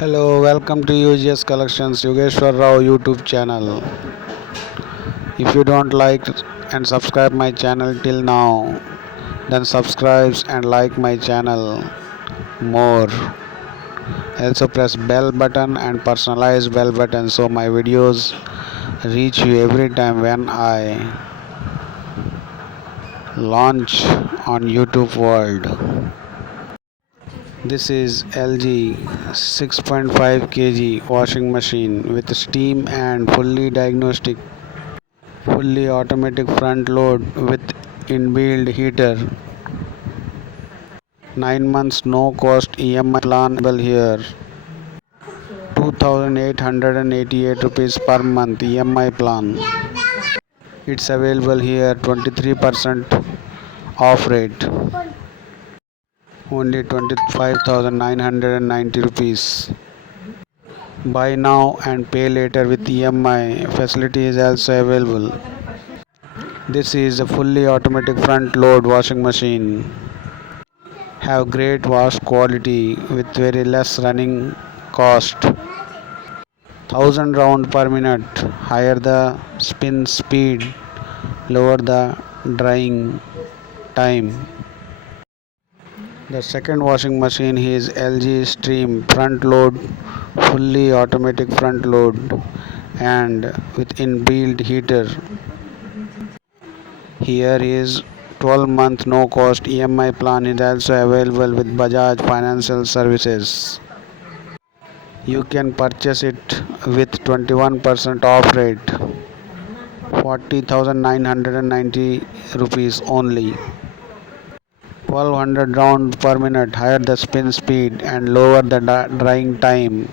Hello, welcome to UGS Collections Yogeshwar Rao YouTube channel. If you don't like and subscribe my channel till now, then subscribe and like my channel more. Also press bell button and personalize bell button so my videos reach you every time when I launch on YouTube world. This is LG 6.5 kg washing machine with steam and fully automatic front load with inbuilt heater. 9 months no cost EMI plan available here. 2888 rupees per month EMI plan. It's available here 23% off rate. Only 25,990 rupees. Buy now and pay later with EMI facility is also available. This is a fully automatic front load washing machine. Have great wash quality with very less running cost. 1000 round per minute. Higher the spin speed, lower the drying time. The second washing machine is LG Stream front load, fully automatic front load and with inbuilt heater. Here is 12-month no cost EMI plan is also available with Bajaj Financial Services. You can purchase it with 21% off rate, 40,990 rupees only. 1200 round per minute, higher the spin speed and lower the drying time.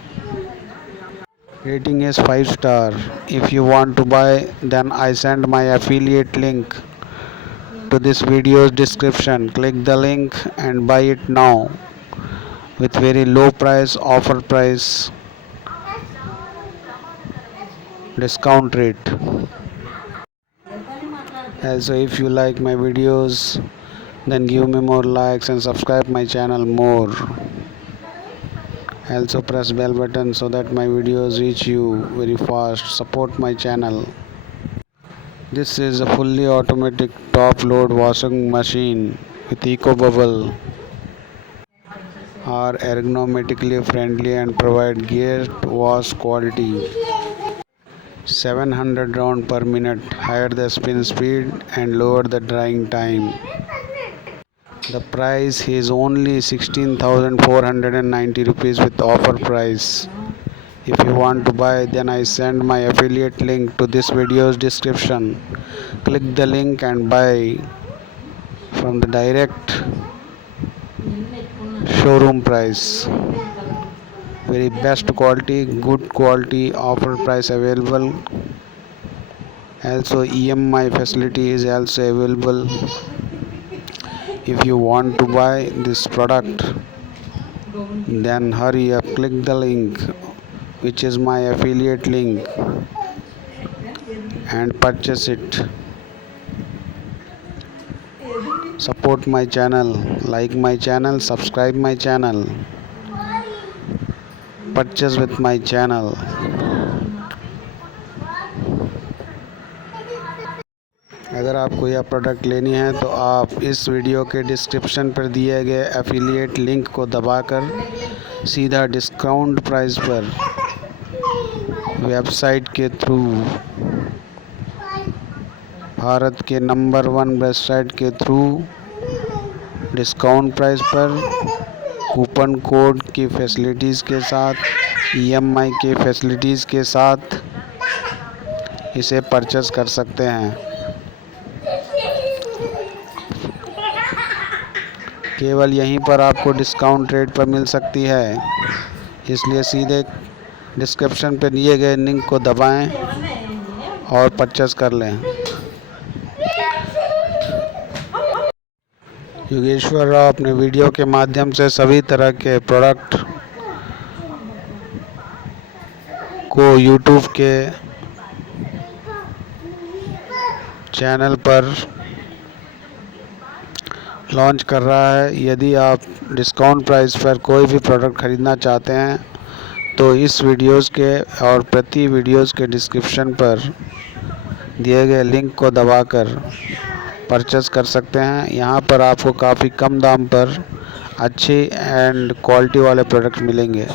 Rating is 5 star. If you want to buy, then I send my affiliate link to this video's description. Click the link and buy it now with very low price, offer price, discount rate. Also, if you like my videos, then give me more likes and subscribe my channel more. Also press bell button so that my videos reach you very fast. Support my channel. This is a fully automatic top load washing machine with eco bubble. Are ergonomically friendly and provide great wash quality. 700 round per minute, higher the spin speed and lower the drying time. The price is only 16,490 rupees with offer price. If you want to buy, then I send my affiliate link to this video's description. Click the link and buy from the direct showroom price. Very best quality, good quality, offer price available. Also EMI facility is also available. If you want to buy this product, then hurry up, click the link which is my affiliate link and purchase it. Support my channel, like my channel, subscribe my channel, purchase with my channel. अगर आपको यह product लेनी है तो आप इस video के description पर दिए गए एफिलिएट लिंक को दबाकर सीधा डिस्काउंट प्राइस पर वेबसाइट के थ्रू भारत के नंबर 1 वेबसाइट के थ्रू डिस्काउंट प्राइस पर कूपन कोड की फैसिलिटीज़ के साथ EMI के फैसिलिटीज़ के साथ इसे परचेस कर सकते हैं। केवल यहीं पर आपको डिस्काउंट रेट पर मिल सकती है, इसलिए सीधे डिस्क्रिप्शन पर दिए गए लिंक को दबाएं और परचेस कर लें। योगेश्वर राव अपने वीडियो के माध्यम से सभी तरह के प्रोडक्ट को यूट्यूब के चैनल पर लॉन्च कर रहा है। यदि आप डिस्काउंट प्राइस पर कोई भी प्रोडक्ट खरीदना चाहते हैं तो इस वीडियोस के और प्रति वीडियोस के डिस्क्रिप्शन पर दिए गए लिंक को दबाकर परचेस कर सकते हैं। यहाँ पर आपको काफ़ी कम दाम पर अच्छी एंड क्वालिटी वाले प्रोडक्ट मिलेंगे।